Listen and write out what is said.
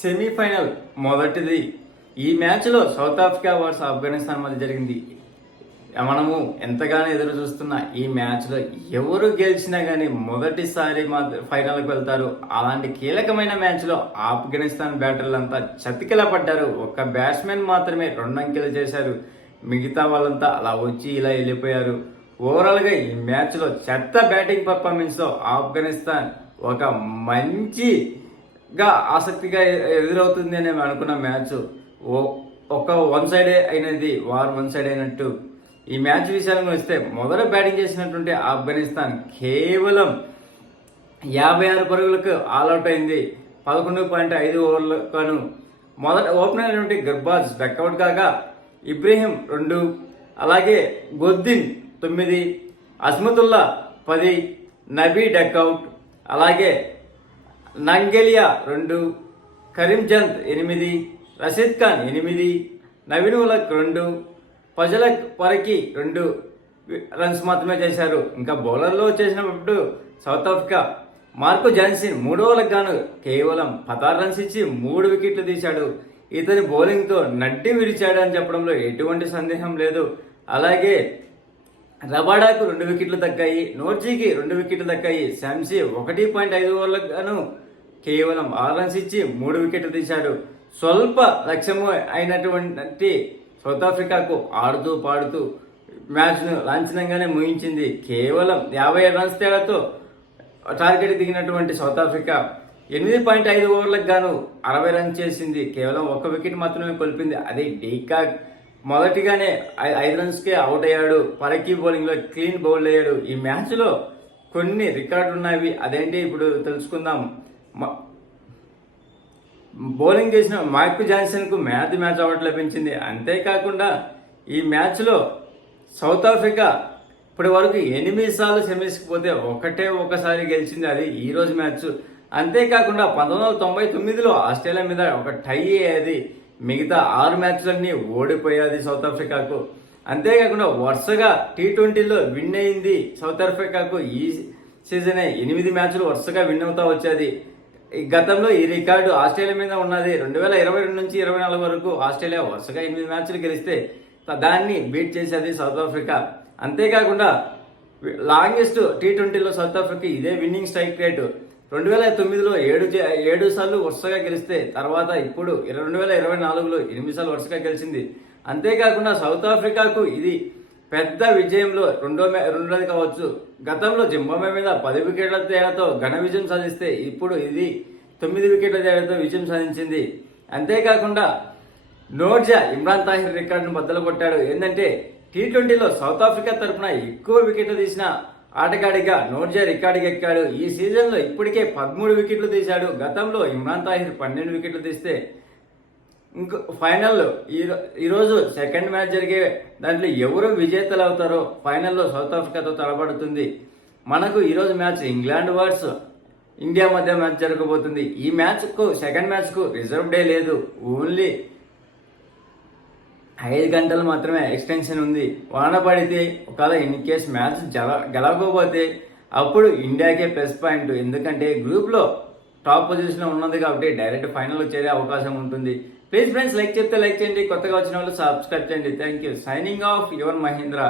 Semi-final మొదటిది. ఈ మ్యాచ్లో సౌత్ ఆఫ్రికా వర్సెస్ ఆఫ్ఘనిస్తాన్ మధ్య జరిగింది. మనము ఎంతగానో ఎదురు చూస్తున్న ఈ మ్యాచ్లో ఎవరు గెలిచినా కానీ మొదటిసారి ఫైనల్కి వెళ్తారు. అలాంటి కీలకమైన మ్యాచ్లో ఆఫ్ఘనిస్తాన్ బ్యాటర్లంతా చతికిలా పడ్డారు. ఒక్క బ్యాట్స్మెన్ మాత్రమే 2 అంకెలు చేశారు. మిగతా వాళ్ళంతా అలా వచ్చి ఇలా వెళ్ళిపోయారు. ఓవరాల్గా ఈ మ్యాచ్లో చెత్త బ్యాటింగ్ పర్ఫార్మెన్స్తో ఆఫ్ఘనిస్తాన్ ఒక మంచిగా ఆసక్తిగా ఎదురవుతుంది అని అనుకున్న మ్యాచ్ ఒక వన్ సైడే అయినది, వార్ వన్ సైడ్ అయినట్టు. ఈ మ్యాచ్ విషయానికి వస్తే మొదట బ్యాటింగ్ చేసినటువంటి ఆఫ్ఘనిస్తాన్ కేవలం 56 పరుగులకు ఆల్అౌట్ అయింది. 11.5 ఓవర్లకు మొదట ఓపెనర్ అయినటువంటి గర్బాజ్ డక్అవుట్ కాగా ఇబ్రహీం 2, అలాగే గొద్దిన్ 9, అస్మతుల్లా 10, నబీ డక్అవుట్, అలాగే నంగెలియా 2, కరీంచంద్ 8, రషీద్ ఖాన్ 8, నవీన్ ఉలక్ 2, ఫజలక్ పరకి 2 రన్స్ మాత్రమే చేశారు. ఇంకా బౌలర్లో వచ్చేసినప్పుడు సౌత్ ఆఫ్రికా మార్కో జాన్సన్ 3 ఓవర్లకు గాను కేవలం 16 రన్స్ ఇచ్చి 3 వికెట్లు తీశాడు. ఇతని బౌలింగ్తో నడ్డి విరిచాడు అని చెప్పడంలో ఎటువంటి సందేహం లేదు. అలాగే రబాడాకు 2 వికెట్లు దక్కాయి, నోర్జీకి 2 వికెట్లు దక్కాయి. శాంసీ 1.5 ఓవర్లకు గాను కేవలం 6 రన్స్ ఇచ్చి 3 వికెట్లు తీశాడు. స్వల్ప లక్ష్యము అయినటువంటి సౌత్ ఆఫ్రికాకు ఆడుతూ పాడుతూ మ్యాచ్ను లాంఛనంగానే ముగించింది. కేవలం 57 రన్స్ తేడాతో టార్గెట్ దిగినటువంటి సౌత్ ఆఫ్రికా 8.5 ఓవర్లకు గాను 60 రన్స్ చేసింది. కేవలం 1 వికెట్ మాత్రమే కోల్పోయింది. అదే డీకాక్ మొదటిగానే 5 రన్స్కే అవుట్ అయ్యాడు. పరకీ బౌలింగ్లో క్లీన్ బౌల్ అయ్యాడు. ఈ మ్యాచ్లో కొన్ని రికార్డులు ఉన్నాయి. అదేంటి ఇప్పుడు తెలుసుకుందాం. బౌలింగ్ చేసిన మార్కో జాన్సన్కు మ్యాచ్ అవార్డు లభించింది. అంతేకాకుండా ఈ మ్యాచ్లో సౌత్ ఆఫ్రికా ఇప్పటి వరకు 8 సార్లు సెమీస్కి పోతే ఒకసారి గెలిచింది. అది ఈ రోజు మ్యాచ్. అంతేకాకుండా 1999లో ఆస్ట్రేలియా మీద ఒక టై అయ్యేది. మిగతా 6 మ్యాచ్లన్నీ ఓడిపోయేది సౌత్ ఆఫ్రికాకు. అంతేకాకుండా వరుసగా T20లో విన్ అయింది సౌత్ ఆఫ్రికాకు. ఈ సీజనే 8 మ్యాచ్లు వరుసగా విన్ అవుతా వచ్చేది. గతంలో ఈ రికార్డు ఆస్ట్రేలియా మీద ఉన్నది. 2022 నుంచి 24 వరకు ఆస్ట్రేలియా వరుసగా 8 మ్యాచ్లు గెలిస్తే దాన్ని బీట్ చేసేది సౌత్ ఆఫ్రికా. అంతేకాకుండా లాంగెస్ట్ T20లో సౌత్ ఆఫ్రికా ఇదే విన్నింగ్ స్ట్రైక్ రేటు. 2009లో 7 సార్లు వరుసగా గెలిస్తే తర్వాత ఇప్పుడు 2024లో 8 సార్లు వరుసగా గెలిచింది. అంతేకాకుండా సౌత్ ఆఫ్రికాకు ఇది పెద్ద విజయంలో రెండోది కావచ్చు. గతంలో జింబాబ్వే మీద 10 వికెట్ల తేడాతో ఘన విజయం సాధిస్తే ఇప్పుడు ఇది 9 వికెట్ల తేడాతో విజయం సాధించింది. అంతేకాకుండా నోర్జా ఇమ్రాన్ తాహిర్ రికార్డును బద్దలు కొట్టాడు. ఏంటంటే T20లో సౌత్ ఆఫ్రికా తరఫున ఎక్కువ వికెట్లు తీసిన ఆటగాడిగా నోర్జా రికార్డుకి ఎక్కాడు. ఈ సీజన్లో ఇప్పటికే 13 వికెట్లు తీశాడు. గతంలో ఇమ్రాన్ తాహిర్ 12 వికెట్లు తీస్తే ఇంకో ఫైనల్ ఈరోజు సెకండ్ మ్యాచ్ జరిగే దాంట్లో ఎవరు విజేతలు అవుతారో ఫైనల్లో సౌత్ ఆఫ్రికాతో తలపడుతుంది. మనకు ఈరోజు మ్యాచ్ ఇంగ్లాండ్ వర్సెస్ ఇండియా మధ్య మ్యాచ్ జరగబోతుంది. ఈ మ్యాచ్కు సెకండ్ మ్యాచ్కు రిజర్వ్ డే లేదు. ఓన్లీ 5 గంటలు మాత్రమే ఎక్స్టెన్షన్ ఉంది. వాన పడితే ఒకవేళ ఇన్ కేస్ మ్యాచ్ గెలవకపోతే అప్పుడు ఇండియాకే ప్లస్ పాయింట్. ఎందుకంటే గ్రూప్లో టాప్ పొజిషన్లో ఉన్నది కాబట్టి డైరెక్ట్ ఫైనల్లో చేరే అవకాశం ఉంటుంది. ప్లీజ్ ఫ్రెండ్స్, లైక్ చెప్తే లైక్ చేయండి. కొత్తగా వచ్చిన వాళ్ళు సబ్స్క్రైబ్ చేయండి. Thank you. Signing off your Mahindra.